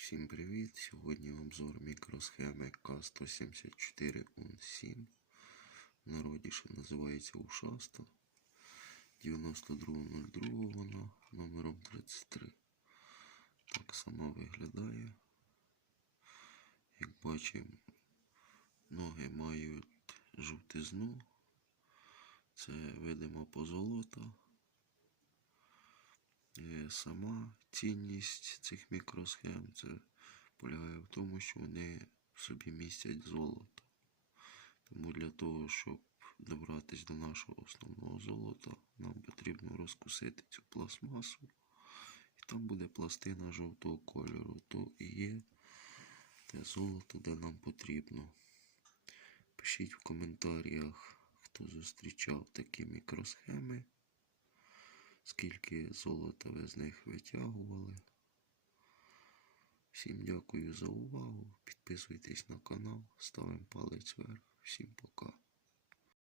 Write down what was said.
Всім привіт! Сьогодні обзор мікросхеми К174-УН7. В народі ще називається Ушаста. 92.02 вона номером 33. Так само виглядає. Як бачимо, ноги мають жовтизну. Це видимо позолота. Е, Сама цінність цих мікросхем це полягає в тому, що вони в собі містять золото. Тому для того, щоб добратися до нашого основного золота, нам потрібно розкусити цю пластмасу. І там буде пластина жовтого кольору. То і є те золото, де нам потрібно. Пишіть в коментарях, хто зустрічав такі мікросхеми скільки золота ви з них витягували. Всім дякую за увагу. Підписуйтесь на канал, ставимо палець вверх. Всім пока.